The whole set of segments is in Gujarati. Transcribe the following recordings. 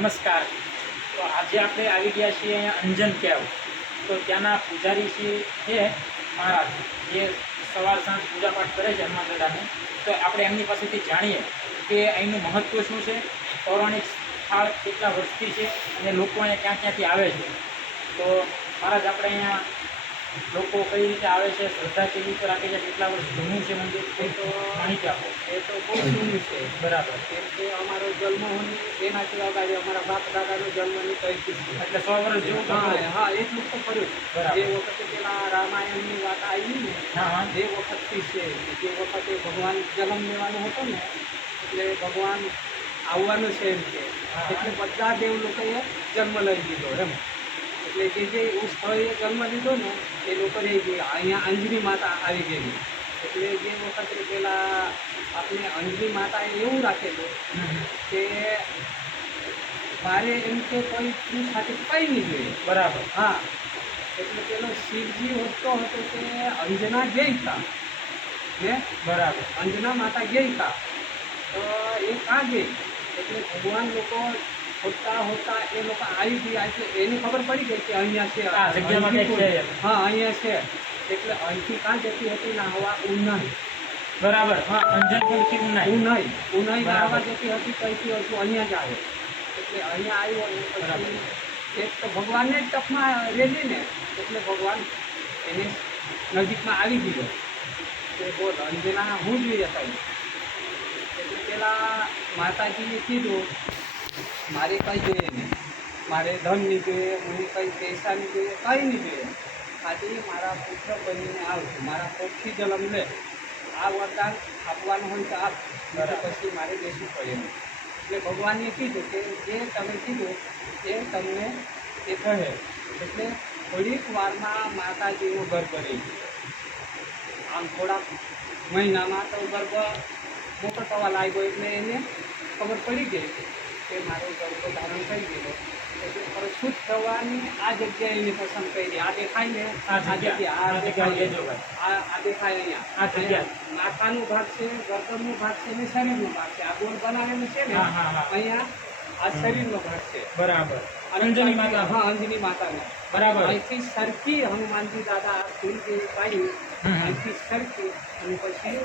નમસ્કાર. તો આજે આપણે આવી ગયા છીએ અહીંયા અંજન કેવ. તો ત્યાંના પૂજારી છીએ છે મહારાજ, જે સવાર સાંજ પૂજાપાઠ કરે છે હનુમાન તો આપણે એમની પાસેથી જાણીએ કે અહીંનું મહત્ત્વ શું છે, પૌરાણિક સ્થળ કેટલા વર્ષથી છે, અને લોકો અહીંયા ક્યાં ક્યાંથી આવે છે. તો મહારાજ, આપણે અહીંયા લોકો કઈ રીતે આવે છે શ્રદ્ધા કેવી રીતે રાખે છે કેટલા વર્ષ જૂનું છે મંદિર એ તો માહિતી આપો. એ તો બહુ જૂનું છે બરાબર. કેમ કે અમારો જન્મ એનાથી અગાડી અમારા બાપ દાદાનો જન્મની છે. એટલે સો વર્ષ જેવું હા હા એટલું તો કર્યું બરાબર. જે વખતે પેલા રામાયણની વાત આવી ને એ વખતથી છે. જે વખતે ભગવાન જન્મ લેવાનો હતો ને એટલે ભગવાન આવવાનું છે એમ કે. એટલે બધા દેવ લોકોએ જન્મ લઈ લીધો એમ. એટલે જે જે હું સ્થળે જન્મ લીધો ને એ લોકો રહી ગયા અહીંયા અંજની માતા આવી ગયેલી. એટલે જે વખતે પેલા આપણે અંજની માતાએ એવું રાખેલું કે મારે એમ કે કોઈ સ્ત્રી સાથે કંઈ નહીં જોઈએ. બરાબર. હા. એટલે પેલો શિવજી હોતો હતો કે અંજના ગઈતા ને બરાબર. અંજના માતા ગઈતા તો એ કાં ગઈ? એટલે ભગવાન લોકો હોતા હોતા એ લોકો આવી ગયા એટલે એની ખબર પડી ગઈ કે અહીંયા છે. હા અહીંયા છે. એટલે અહીંથી કાં જતી હતી ના હવા ઉનાઈ. બરાબર. હા ઉનાઈ. ઉનાઈ. ઉનાઈ બરાબર. જતી હતી કઈથી હતું અહીંયા જ આવે. એટલે અહીંયા આવ્યો એક તો ભગવાનને જ તપમાં રેલી ને એટલે ભગવાન એને નજીકમાં આવી ગયો. કે બોલ અંજના હું જોઈએ લઈ એટલે પેલા માતાજીએ કીધું મારે કંઈ જોઈએ નહીં. મારે ધન નહીં જોઈએ મને કંઈ પૈસા નહીં જોઈએ કંઈ નહીં જોઈએ. આજે મારા પુત્ર બનીને આવજો મારા કોખથી જન્મ લે. આ વરદાન આપવાનું હોય તો આપ. પછી મારે બેસવું પડે એટલે ભગવાને કીધું કે જે તમે કીધું એ તમને એ કહે. એટલે થોડીક વારમાં માતાજીનું ગર્ભ રહી ગયું. આમ થોડાક મહિનામાં તો ગર્ભ મોટો થવા લાગ્યો એટલે એને ખબર પડી ગઈ. કે મારો ગર્ભ ધારણ થઈ ગયેલો એટલે પ્રસ્તુત થવાની આ જગ્યાએ એને પસંદ કરી. આ દેખાય ને? આ જગ્યા. આ દેખાય આ આ દેખાય અહીંયા. આ જગ્યા. માથાનો ભાગ છે ગરદનનો ભાગ છે અને શરીરનો ભાગ છે. આ ગોળ બનાવેલું છે ને. અહીંયા આ શરીરનો ભાગ છે. બરાબર. અંજની માતા. હા અંજની માતાને. બરાબર. અહીંથી સરખી હનુમાનજી દાદા ફૂલ જે પાડી. હમ. અહીંથી સરખી અને પછી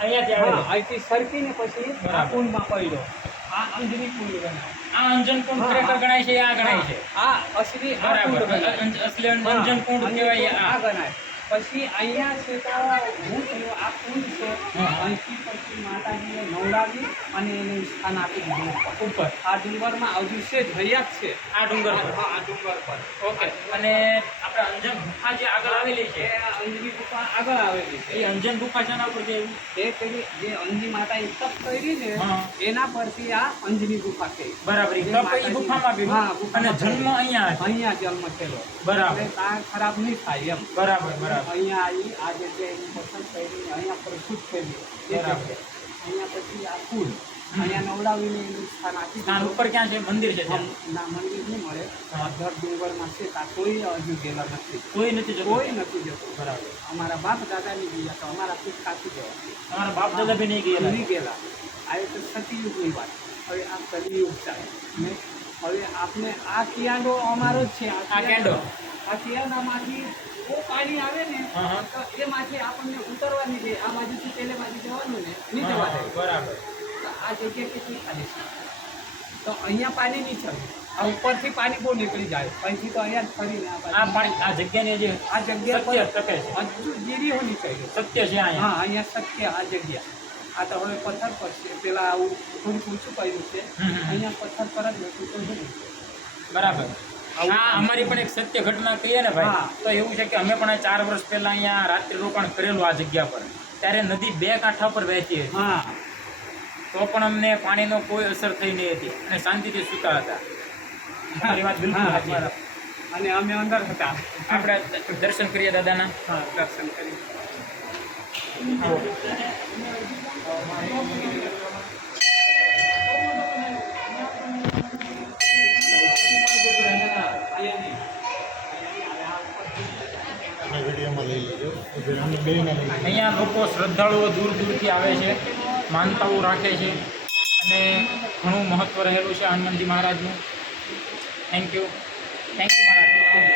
અહીંયાથી હા આવેલો અહીંથી સરકીને પછી આ. કુંડમાં પડ્યો આ અંજની કુંડ ગણાય. આ અંજન કુંડ ખરેખર ગણાય છે આ ગણાય છે. આ અસલી બરાબર. અંજન કુંડ કહેવાય આ ગણાય. પછી અહીંયા છે તો હું થયો આ કુંડ છે. અહીંથી પછી માતાજીને નવડાવી અને એને સ્થાન આપી દીધું. ઉપર. આ ડુંગરમાં હજુ છે જ છે. આ ડુંગર પર. હા આ ડુંગર પર. ઓકે. અને આપણે અંજન ગુફા જે આગળ આવેલી છે? અંજની ગુફા આગળ આવેલી છે. એ અંજન ગુફા એના ઉપર જે એ પેલી જે અંજની માતાએ તપ કરી ને એના પરથી આ અંજની ગુફા છે બરાબર. તપ એ ગુફામાં બી હા, અને જન્મ અહીંયા અહીંયા જન્મ થયેલો. બરાબર. આ ખરાબ નહીં થાય એમ. બરાબર બરાબર. અહીંયા આવી આ જગ્યાએ એની પસંદ કરી અહીંયા પ્રસ્તુત કરી. એ બરાબર. જગ્યાએ. અહીંયા પછી આ કુલ અહીંયા નવડાવીને એનું સ્થાન આપી સ્થાન ઉપર ક્યાં છે? મંદિર છે ના મંદિર નહીં મળે. હા. ડુંગરમાં છે ત્યાં કોઈ હજુ ગયેલા નથી. કોઈ નથી જતું? કોઈ નથી જતું. બરાબર. અમારા બાપ દાદાની ગયા તો અમારા પીઠ કાચી જવા અમારા બાપ દાદા બી નહીં ગયેલા? નહીં ગયેલા. આ એક સતયુગની વાત. હવે આ કલિયુગ ચાલે. હવે આપને આ કિયાડો અમારો જ છે આ કેંડો. આ શિયાળામાંથી બહુ પાણી આવે ને તો એમાંથી આપણને ઉતરવાની છે આ બાજુથી જવાનું આ જગ્યા તો અહીંયા પાણી નહીં ચાલે આ ઉપરથી પાણી બહુ નીકળી જાય. પછી તો અહીંયા ફરીને આ પાણી આ જગ્યાને જે આ જગ્યા સત્ય ટકે છે. હજુ ગીરી હોની સત્ય છે હા અહીંયા સત્ય આ જગ્યા. આ તો હવે પથ્થર પર છે. પેલા આવું થોડું ઊંચું કર્યું છે. અહીંયા પથ્થર પર જ હતું તો બરાબર. હા અમારી પણ એક સત્ય ઘટના કહીએ ને ભાઈ. તો એવું છે કે અમે પણ આ ચાર વર્ષ પહેલા અહીંયા રાત્રિ રોકાણ કરેલું આ જગ્યા પર. ત્યારે નદી બે કાંઠા પર વહેતી હતી. હા. તો પણ અમને પાણીનો કોઈ અસર થઈ નહીં હતી અને શાંતિથી સૂતા હતા. મારી વાત બિલકુલ. અને અમે અંદર હતા. આપણે દર્શન કરીએ દાદાના. હા દર્શન કરીએ. અહીંયા લોકો શ્રદ્ધાળુઓ દૂર દૂરથી આવે છે, માનતાઓ રાખે છે અને ઘણું મહત્ત્વ રહેલું છે હનુમાનજી મહારાજનું. Thank you thank you Maharaj.